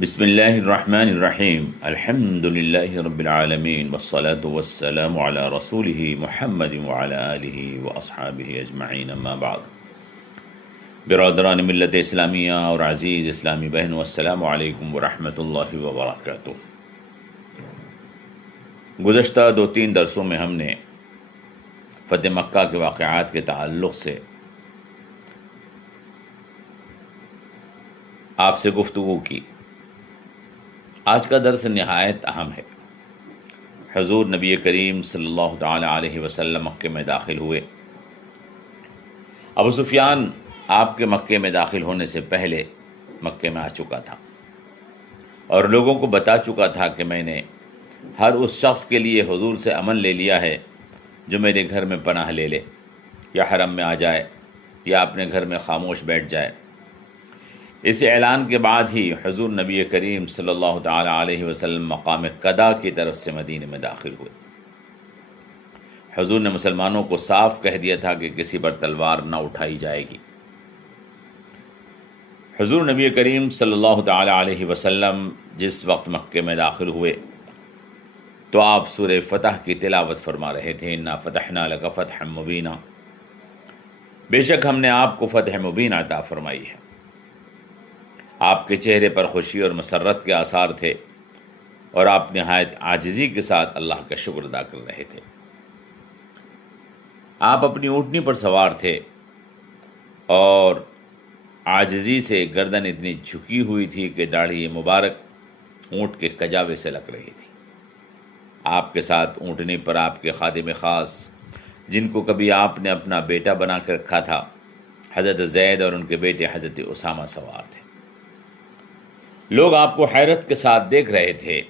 بسم اللہ الرحمن الرحیم الحمد للہ رب العالمین والصلاة والسلام علی رسولہ محمد وعلی آلہ واصحابہ اجمعین اما بعد۔ برادران ملت اسلامیہ اور عزیز اسلامی بہنوں، السلام علیکم ورحمۃ اللہ وبرکاتہ۔ گزشتہ 2-3 درسوں میں ہم نے فتح مکہ کے واقعات کے تعلق سے آپ سے گفتگو کی۔ آج کا درس نہایت اہم ہے۔ حضور نبی کریم صلی اللہ تعالی علیہ وسلم مکے میں داخل ہوئے۔ ابو سفیان آپ کے مکے میں داخل ہونے سے پہلے مکے میں آ چکا تھا اور لوگوں کو بتا چکا تھا کہ میں نے ہر اس شخص کے لیے حضور سے امن لے لیا ہے جو میرے گھر میں پناہ لے لے، یا حرم میں آ جائے، یا اپنے گھر میں خاموش بیٹھ جائے۔ اس اعلان کے بعد ہی حضور نبی کریم صلی اللہ تعالی علیہ وسلم مقام قدا کی طرف سے مدینے میں داخل ہوئے۔ حضور نے مسلمانوں کو صاف کہہ دیا تھا کہ کسی پر تلوار نہ اٹھائی جائے گی۔ حضور نبی کریم صلی اللہ تعالی علیہ وسلم جس وقت مکے میں داخل ہوئے تو آپ سورہ فتح کی تلاوت فرما رہے تھے۔ انا فتحنا لک فتحا مبینا، بے شک ہم نے آپ کو فتح مبین عطا فرمائی ہے۔ آپ کے چہرے پر خوشی اور مسرت کے آثار تھے اور آپ نہایت عاجزی کے ساتھ اللہ کا شکر ادا کر رہے تھے۔ آپ اپنی اونٹنی پر سوار تھے اور عاجزی سے گردن اتنی جھکی ہوئی تھی کہ داڑھی مبارک اونٹ کے کجاوے سے لگ رہی تھی۔ آپ کے ساتھ اونٹنی پر آپ کے خادم خاص، جن کو کبھی آپ نے اپنا بیٹا بنا کے رکھا تھا، حضرت زید اور ان کے بیٹے حضرت اسامہ سوار تھے۔ لوگ آپ کو حیرت کے ساتھ دیکھ رہے تھے۔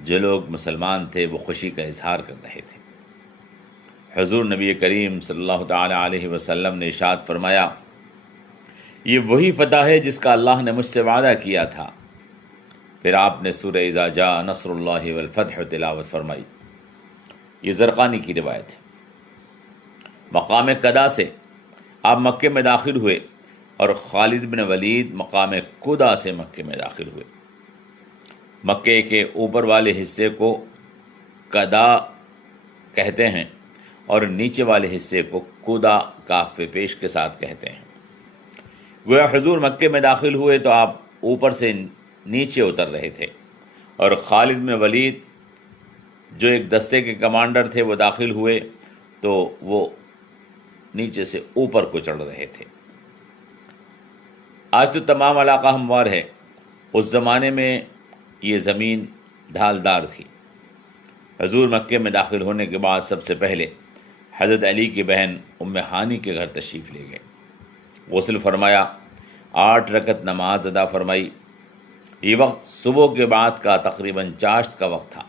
جو لوگ مسلمان تھے وہ خوشی کا اظہار کر رہے تھے۔ حضور نبی کریم صلی اللہ تعالی علیہ وسلم نے ارشاد فرمایا، یہ وہی فتح ہے جس کا اللہ نے مجھ سے وعدہ کیا تھا۔ پھر آپ نے سورہ اذا جاء نصر اللہ والفتح تلاوت فرمائی۔ یہ زرقانی کی روایت ہے۔ مقام قدا سے آپ مکے میں داخل ہوئے اور خالد بن ولید مقام قدا سے مکے میں داخل ہوئے۔ مکے کے اوپر والے حصے کو قدا کہتے ہیں اور نیچے والے حصے کو قدا کاف پہ پیش کے ساتھ کہتے ہیں۔ گویا حضور مکے میں داخل ہوئے تو آپ اوپر سے نیچے اتر رہے تھے، اور خالد بن ولید جو ایک دستے کے کمانڈر تھے وہ داخل ہوئے تو وہ نیچے سے اوپر کو چڑھ رہے تھے۔ آج تو تمام علاقہ ہموار ہے، اس زمانے میں یہ زمین ڈھالدار تھی۔ حضور مکے میں داخل ہونے کے بعد سب سے پہلے حضرت علی کی بہن ام ہانی کے گھر تشریف لے گئے۔ غسل فرمایا، 8 رکعت نماز ادا فرمائی۔ یہ وقت صبح کے بعد کا تقریباً چاشت کا وقت تھا۔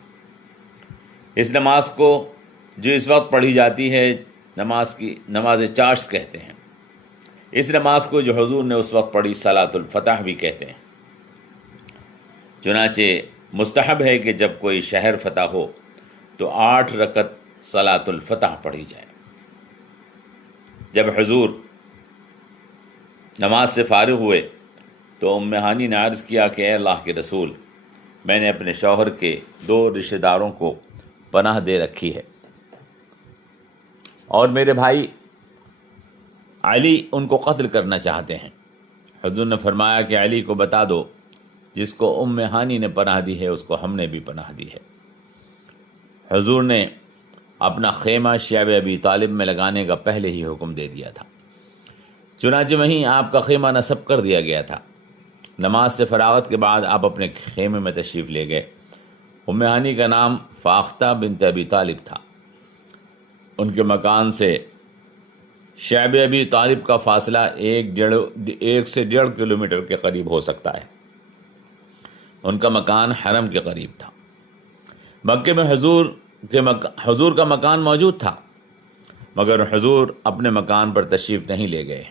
اس نماز کو جو اس وقت پڑھی جاتی ہے نماز چاشت کہتے ہیں۔ اس نماز کو جو حضور نے اس وقت پڑھی صلاۃ الفتح بھی کہتے ہیں۔ چنانچہ مستحب ہے کہ جب کوئی شہر فتح ہو تو 8 رکعت صلاۃ الفتح پڑھی جائے۔ جب حضور نماز سے فارغ ہوئے تو ام ہانی نے عرض کیا کہ اے اللہ کے رسول، میں نے اپنے شوہر کے 2 رشتہ داروں کو پناہ دے رکھی ہے اور میرے بھائی علی ان کو قتل کرنا چاہتے ہیں۔ حضور نے فرمایا کہ علی کو بتا دو، جس کو ام ہانی نے پناہ دی ہے اس کو ہم نے بھی پناہ دی ہے۔ حضور نے اپنا خیمہ شعب ابی طالب میں لگانے کا پہلے ہی حکم دے دیا تھا، چنانچہ وہیں آپ کا خیمہ نصب کر دیا گیا تھا۔ نماز سے فراغت کے بعد آپ اپنے خیمے میں تشریف لے گئے۔ ام ہانی کا نام فاختہ بنت ابی طالب تھا۔ ان کے مکان سے شعب ابی طالب کا فاصلہ 1 سے 1.5 کلومیٹر کے قریب ہو سکتا ہے۔ ان کا مکان حرم کے قریب تھا۔ مکے میں حضور کا مکان موجود تھا، مگر حضور اپنے مکان پر تشریف نہیں لے گئے۔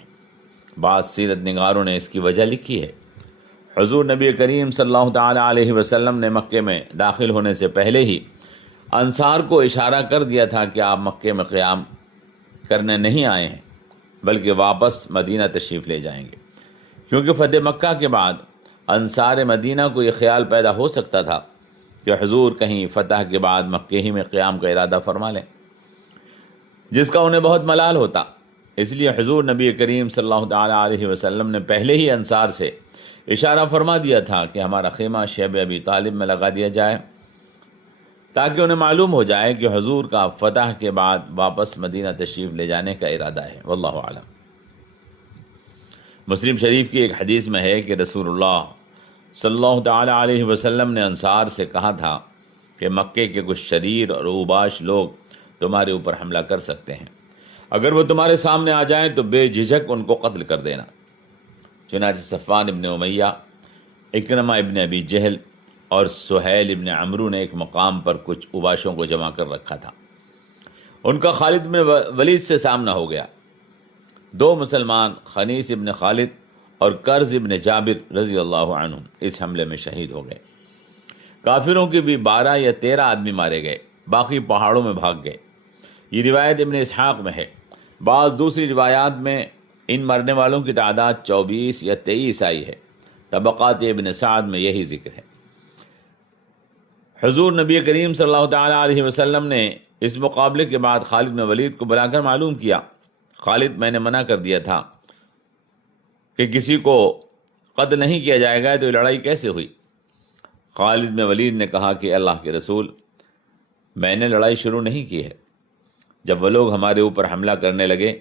بعض سیرت نگاروں نے اس کی وجہ لکھی ہے۔ حضور نبی کریم صلی اللہ تعالی علیہ وسلم نے مکے میں داخل ہونے سے پہلے ہی انصار کو اشارہ کر دیا تھا کہ آپ مکے میں قیام کرنے نہیں آئے ہیں بلکہ واپس مدینہ تشریف لے جائیں گے، کیونکہ فتح مکہ کے بعد انصار مدینہ کو یہ خیال پیدا ہو سکتا تھا کہ حضور کہیں فتح کے بعد مکے ہی میں قیام کا ارادہ فرما لیں، جس کا انہیں بہت ملال ہوتا۔ اس لیے حضور نبی کریم صلی اللہ تعالیٰ علیہ وسلم نے پہلے ہی انصار سے اشارہ فرما دیا تھا کہ ہمارا خیمہ شیب ابی طالب میں لگا دیا جائے، تاکہ انہیں معلوم ہو جائے کہ حضور کا فتح کے بعد واپس مدینہ تشریف لے جانے کا ارادہ ہے۔ واللہ اعلم۔ مسلم شریف کی ایک حدیث میں ہے کہ رسول اللہ صلی اللہ تعالیٰ علیہ وسلم نے انصار سے کہا تھا کہ مکے کے کچھ شریر اور اوباش لوگ تمہارے اوپر حملہ کر سکتے ہیں، اگر وہ تمہارے سامنے آ جائیں تو بے جھجک ان کو قتل کر دینا۔ چنانچہ صفوان ابن امیہ، اکرمہ ابن ابی جہل اور سہیل ابن عمرو نے ایک مقام پر کچھ اوباشوں کو جمع کر رکھا تھا۔ ان کا خالد بن ولید سے سامنا ہو گیا۔ دو مسلمان خنیس ابن خالد اور کرز ابن جابر رضی اللہ عنہ اس حملے میں شہید ہو گئے۔ کافروں کے بھی 12 یا 13 آدمی مارے گئے، باقی پہاڑوں میں بھاگ گئے۔ یہ روایت ابن اسحاق میں ہے۔ بعض دوسری روایات میں ان مرنے والوں کی تعداد 24 یا 23 آئی ہے۔ طبقات ابن سعد میں یہی ذکر ہے۔ حضور نبی کریم صلی اللہ تعالیٰ علیہ وسلم نے اس مقابلے کے بعد خالد بن ولید کو بلا کر معلوم کیا۔ خالد، میں نے منع کر دیا تھا کہ کسی کو قتل نہیں کیا جائے گا، تو یہ لڑائی کیسے ہوئی؟ خالد بن ولید نے کہا کہ اللہ کے رسول، میں نے لڑائی شروع نہیں کی ہے۔ جب وہ لوگ ہمارے اوپر حملہ کرنے لگے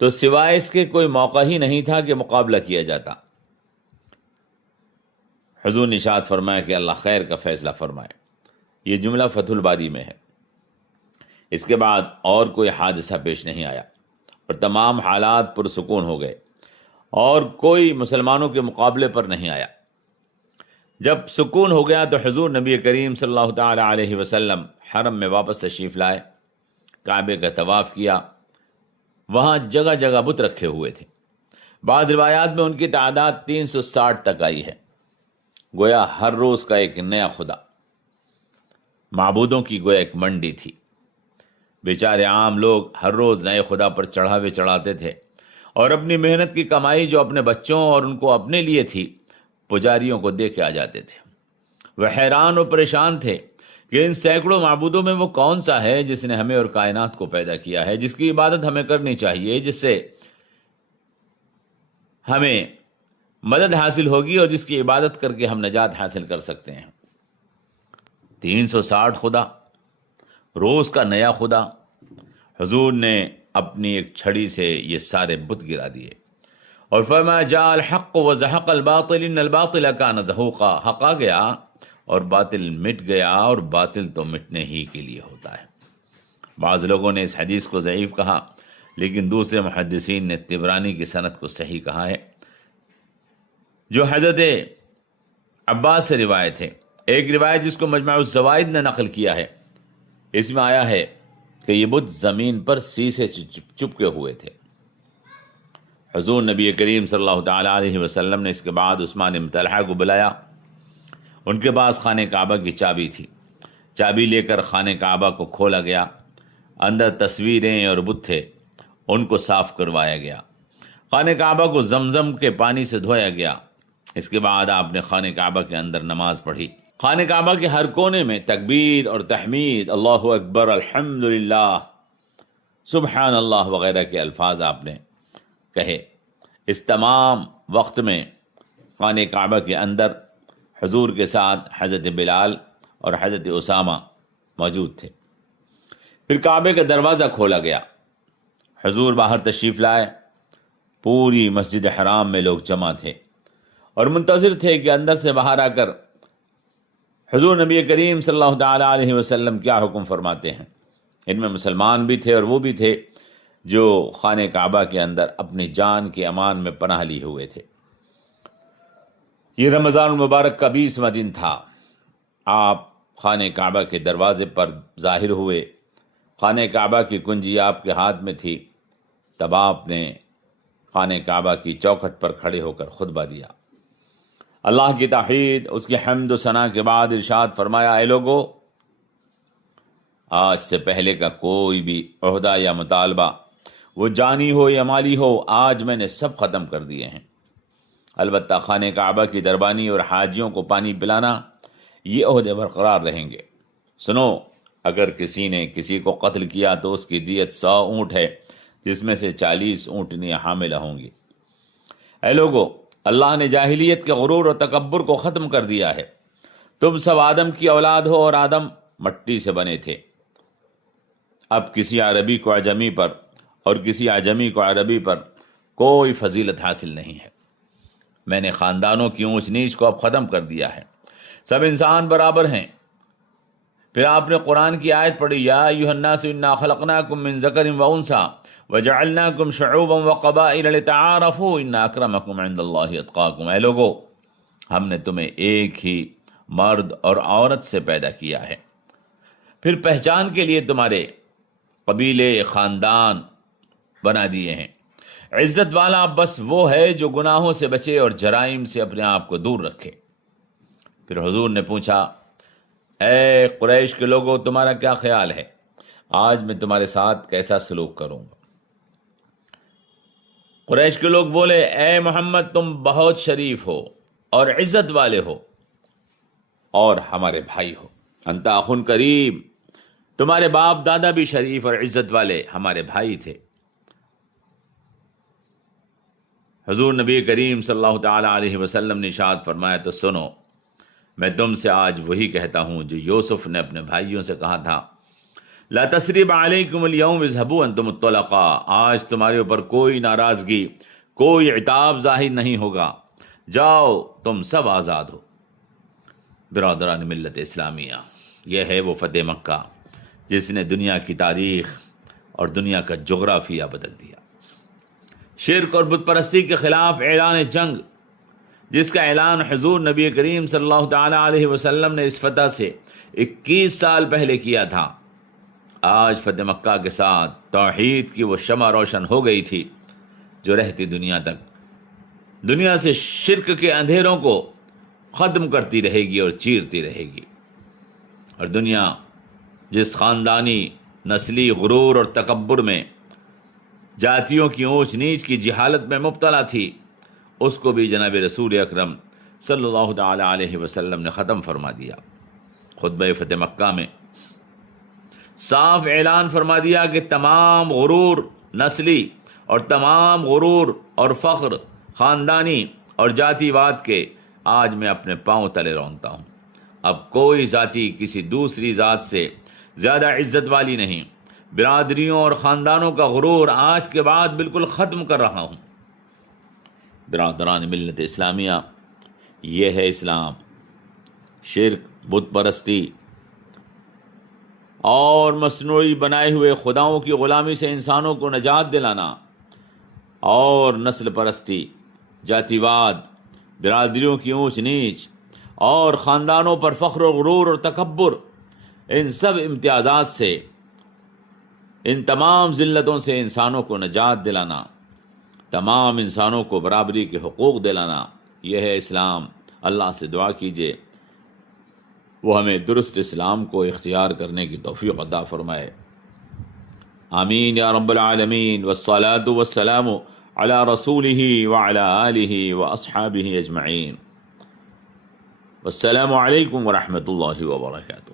تو سوائے اس کے کوئی موقع ہی نہیں تھا کہ مقابلہ کیا جاتا۔ حضور نے ارشاد فرمایا کہ اللہ خیر کا فیصلہ فرمائے۔ یہ جملہ فتح الباری میں ہے۔ اس کے بعد اور کوئی حادثہ پیش نہیں آیا اور تمام حالات پرسکون ہو گئے اور کوئی مسلمانوں کے مقابلے پر نہیں آیا۔ جب سکون ہو گیا تو حضور نبی کریم صلی اللہ تعالیٰ علیہ وسلم حرم میں واپس تشریف لائے، کعبے کا طواف کیا۔ وہاں جگہ جگہ بت رکھے ہوئے تھے۔ بعض روایات میں ان کی تعداد 360 تک آئی ہے۔ گویا ہر روز کا ایک نیا خدا، معبودوں کی گویا ایک منڈی تھی۔ بیچارے عام لوگ ہر روز نئے خدا پر چڑھاوے چڑھاتے تھے اور اپنی محنت کی کمائی جو اپنے بچوں اور ان کو اپنے لیے تھی، پجاریوں کو دے کے آ جاتے تھے۔ وہ حیران اور پریشان تھے کہ ان سینکڑوں معبودوں میں وہ کون سا ہے جس نے ہمیں اور کائنات کو پیدا کیا ہے، جس کی عبادت ہمیں کرنی چاہیے، جس سے ہمیں مدد حاصل ہوگی اور جس کی عبادت کر کے ہم نجات حاصل کر سکتے ہیں۔ 360 خدا، روز کا نیا خدا۔ حضور نے اپنی ایک چھڑی سے یہ سارے بت گرا دیے اور فرمایا جاء الحق وزحق الباطل ان الباطل کان زہوقا۔ حق آ گیا اور باطل مٹ گیا، اور باطل تو مٹنے ہی کے لیے ہوتا ہے۔ بعض لوگوں نے اس حدیث کو ضعیف کہا، لیکن دوسرے محدثین نے طبرانی کی سند کو صحیح کہا ہے، جو حضرت عباس سے روایت ہے۔ ایک روایت جس کو مجمع الزوائد نے نقل کیا ہے، اس میں آیا ہے کہ یہ بت زمین پر سیسے چپکے ہوئے تھے۔ حضور نبی کریم صلی اللہ تعالیٰ علیہ وسلم نے اس کے بعد عثمان بن طلحہ کو بلایا۔ ان کے پاس خانہ کعبہ کی چابی تھی۔ چابی لے کر خانہ کعبہ کو کھولا گیا۔ اندر تصویریں اور بت تھے، ان کو صاف کروایا گیا۔ خانہ کعبہ کو زمزم کے پانی سے دھویا گیا۔ اس کے بعد آپ نے خانہ کعبہ کے اندر نماز پڑھی۔ خانہ کعبہ کے ہر کونے میں تکبیر اور تحمید، اللہ اکبر، الحمدللہ، سبحان اللہ وغیرہ کے الفاظ آپ نے کہے۔ اس تمام وقت میں خانہ کعبہ کے اندر حضور کے ساتھ حضرت بلال اور حضرت اسامہ موجود تھے۔ پھر کعبے کا دروازہ کھولا گیا، حضور باہر تشریف لائے۔ پوری مسجد حرام میں لوگ جمع تھے اور منتظر تھے کہ اندر سے باہر آ کر حضور نبی کریم صلی اللہ تعالیٰ علیہ وسلم کیا حکم فرماتے ہیں۔ ان میں مسلمان بھی تھے اور وہ بھی تھے جو خانہ کعبہ کے اندر اپنی جان کے امان میں پناہ لیے ہوئے تھے۔ یہ رمضان المبارک کا 20واں دن تھا۔ آپ خانہ کعبہ کے دروازے پر ظاہر ہوئے۔ خانہ کعبہ کی کنجی آپ کے ہاتھ میں تھی۔ تب آپ نے خانہ کعبہ کی چوکھٹ پر کھڑے ہو کر خطبہ دیا۔ اللہ کی توحید، اس کی حمد و ثنا کے بعد ارشاد فرمایا، اے لوگو، آج سے پہلے کا کوئی بھی عہدہ یا مطالبہ، وہ جانی ہو یا مالی ہو، آج میں نے سب ختم کر دیے ہیں۔ البتہ خانہ کعبہ کی دربانی اور حاجیوں کو پانی پلانا یہ عہدے برقرار رہیں گے۔ سنو، اگر کسی نے کسی کو قتل کیا تو اس کی دیت 100 اونٹ ہے، جس میں سے 40 اونٹنیاں حاملہ ہوں گی۔ اے لوگو، اللہ نے جاہلیت کے غرور اور تکبر کو ختم کر دیا ہے۔ تم سب آدم کی اولاد ہو اور آدم مٹی سے بنے تھے۔ اب کسی عربی کو عجمی پر اور کسی عجمی کو عربی پر کوئی فضیلت حاصل نہیں ہے۔ میں نے خاندانوں کی اونچ نیچ کو اب ختم کر دیا ہے، سب انسان برابر ہیں۔ پھر آپ نے قرآن کی آیت پڑھی، یا ایھا الناس انا خلقناکم من ذکر و انثی وجعلناکم شعوبا وقبائل لتعارفوا ان اکرمکم عند اللہ اتقاکم۔ اے لوگو، ہم نے تمہیں ایک ہی مرد اور عورت سے پیدا کیا ہے، پھر پہچان کے لیے تمہارے قبیلے خاندان بنا دیے ہیں۔ عزت والا بس وہ ہے جو گناہوں سے بچے اور جرائم سے اپنے آپ کو دور رکھے۔ پھر حضور نے پوچھا، اے قریش کے لوگوں، تمہارا کیا خیال ہے؟ آج میں تمہارے ساتھ کیسا سلوک کروں گا؟ قریش کے لوگ بولے، اے محمد، تم بہت شریف ہو اور عزت والے ہو اور ہمارے بھائی ہو۔ انت اخ کریم، تمہارے باپ دادا بھی شریف اور عزت والے ہمارے بھائی تھے۔ حضور نبی کریم صلی اللہ تعالی علیہ وسلم نے ارشاد فرمایا، تو سنو، میں تم سے آج وہی کہتا ہوں جو یوسف نے اپنے بھائیوں سے کہا تھا، لا تثریب علیکم اليوم اذهبوا انتم الطلقاء، آج تمہارے اوپر کوئی ناراضگی، کوئی عتاب ظاہر نہیں ہوگا، جاؤ تم سب آزاد ہو۔ برادران ملت اسلامیہ، یہ ہے وہ فتح مکہ جس نے دنیا کی تاریخ اور دنیا کا جغرافیہ بدل دیا۔ شرک اور بت پرستی کے خلاف اعلان جنگ، جس کا اعلان حضور نبی کریم صلی اللہ تعالی علیہ وسلم نے اس فتح سے 21 سال پہلے کیا تھا، آج فتح مکہ کے ساتھ توحید کی وہ شمع روشن ہو گئی تھی جو رہتی دنیا تک دنیا سے شرک کے اندھیروں کو ختم کرتی رہے گی اور چیرتی رہے گی۔ اور دنیا جس خاندانی نسلی غرور اور تکبر میں، جاتیوں کی اونچ نیچ کی جہالت میں مبتلا تھی، اس کو بھی جناب رسول اکرم صلی اللہ تعالی علیہ وسلم نے ختم فرما دیا۔ خطبہ فتح مکہ میں صاف اعلان فرما دیا کہ تمام غرور نسلی اور تمام غرور اور فخر خاندانی اور جاتی واد کے آج میں اپنے پاؤں تلے رونتا ہوں۔ اب کوئی ذاتی کسی دوسری ذات سے زیادہ عزت والی نہیں۔ برادریوں اور خاندانوں کا غرور آج کے بعد بالکل ختم کر رہا ہوں۔ برادران ملت اسلامیہ، یہ ہے اسلام۔ شرک، بت پرستی اور مصنوعی بنائے ہوئے خداؤں کی غلامی سے انسانوں کو نجات دلانا، اور نسل پرستی، جاتی واد، برادریوں کی اونچ نیچ اور خاندانوں پر فخر و غرور اور تکبر، ان سب امتیازات سے، ان تمام ذلتوں سے انسانوں کو نجات دلانا، تمام انسانوں کو برابری کے حقوق دلانا، یہ ہے اسلام۔ اللہ سے دعا کیجئے وہ ہمیں درست اسلام کو اختیار کرنے کی توفیق عطا فرمائے۔ آمین یا رب العالمین، والصلاة والسلام علی رسولہ وعلی آلہ واصحابہ اجمعین۔ والسلام علیکم ورحمۃ اللہ وبرکاتہ۔